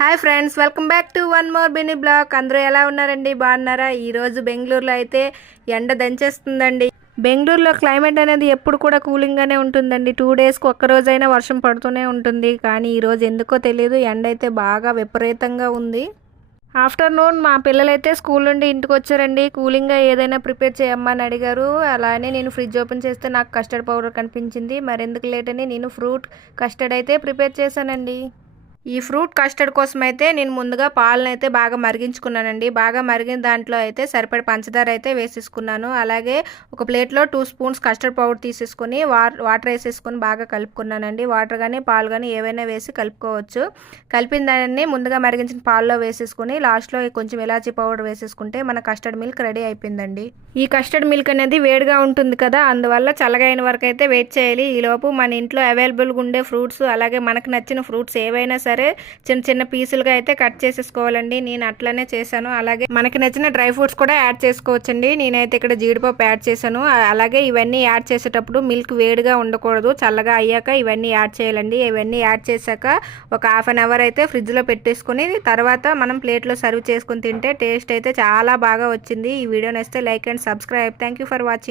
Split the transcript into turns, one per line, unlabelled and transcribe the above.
Hi friends welcome back to one more బిని blog అందరూ ఎలా ఉన్నారండి? బాగున్నారా? ఈరోజు బెంగళూరులో అయితే ఎండ దంచేస్తుందండి. బెంగళూరులో క్లైమేట్ అనేది ఎప్పుడు కూడా కూలింగ్గానే ఉంటుందండి. టూ డేస్కి ఒక్కరోజైనా వర్షం పడుతూనే ఉంటుంది. కానీ ఈరోజు ఎందుకో తెలియదు ఎండ అయితే బాగా విపరీతంగా ఉంది. ఆఫ్టర్నూన్ మా పిల్లలైతే స్కూల్ నుండి ఇంటికి వచ్చారండి. కూలింగ్గా ఏదైనా ప్రిపేర్ చేయమ్మని అడిగారు. అలానే నేను ఫ్రిడ్జ్ ఓపెన్ చేస్తే నాకు కస్టర్డ్ పౌడర్ కనిపించింది. మరెందుకు లేట్ అని నేను ఫ్రూట్ కస్టర్డ్ అయితే ప్రిపేర్ చేశానండి. ఈ ఫ్రూట్ కస్టర్డ్ కోసం అయితే నేను ముందుగా పాలను అయితే బాగా మరిగించుకున్నానండి. బాగా మరిగిన దాంట్లో అయితే సరిపడే పంచదార అయితే వేసేసుకున్నాను. అలాగే ఒక ప్లేట్లో టూ స్పూన్స్ కస్టర్డ్ పౌడర్ తీసేసుకుని వాటర్ వేసేసుకొని బాగా కలుపుకున్నానండి. వాటర్ కానీ పాలు కానీ ఏవైనా వేసి కలుపుకోవచ్చు. కలిపిన దాన్ని ముందుగా మరిగించిన పాల్లో వేసేసుకుని లాస్ట్లో కొంచెం ఇలాచీ పౌడర్ వేసేసుకుంటే మన కస్టర్డ్ మిల్క్ రెడీ అయిపోయిందండి. ఈ కస్టర్డ్ మిల్క్ అనేది వేడిగా ఉంటుంది కదా అందువల్ల చల్లగైన వరకు అయితే వెయిట్ చేయాలి. ఈలోపు మన ఇంట్లో అవైలబుల్గా ఉండే ఫ్రూట్స్ అలాగే మనకు నచ్చిన ఫ్రూట్స్ ఏవైనా సరే సరే చిన్న చిన్న పీసులుగా అయితే కట్ చేసేసుకోవాలండి. నేను అట్లనే చేశాను. అలాగే మనకి నచ్చిన డ్రై ఫ్రూట్స్ కూడా యాడ్ చేసుకోవచ్చండి. నేనైతే ఇక్కడ జీడిపప్పు యాడ్ చేశాను. అలాగే ఇవన్నీ యాడ్ చేసేటప్పుడు మిల్క్ వేడిగా ఉండకూడదు. చల్లగా అయ్యాక ఇవన్నీ యాడ్ చేయాలండి. ఇవన్నీ యాడ్ చేశాక ఒక హాఫ్ అన్ అవర్ అయితే ఫ్రిడ్జ్లో పెట్టేసుకుని తర్వాత మనం ప్లేట్లో సర్వ్ చేసుకుని తింటే టేస్ట్ అయితే చాలా బాగా వచ్చింది. ఈ వీడియో నచ్చితే like and subscribe. Thank you for watching.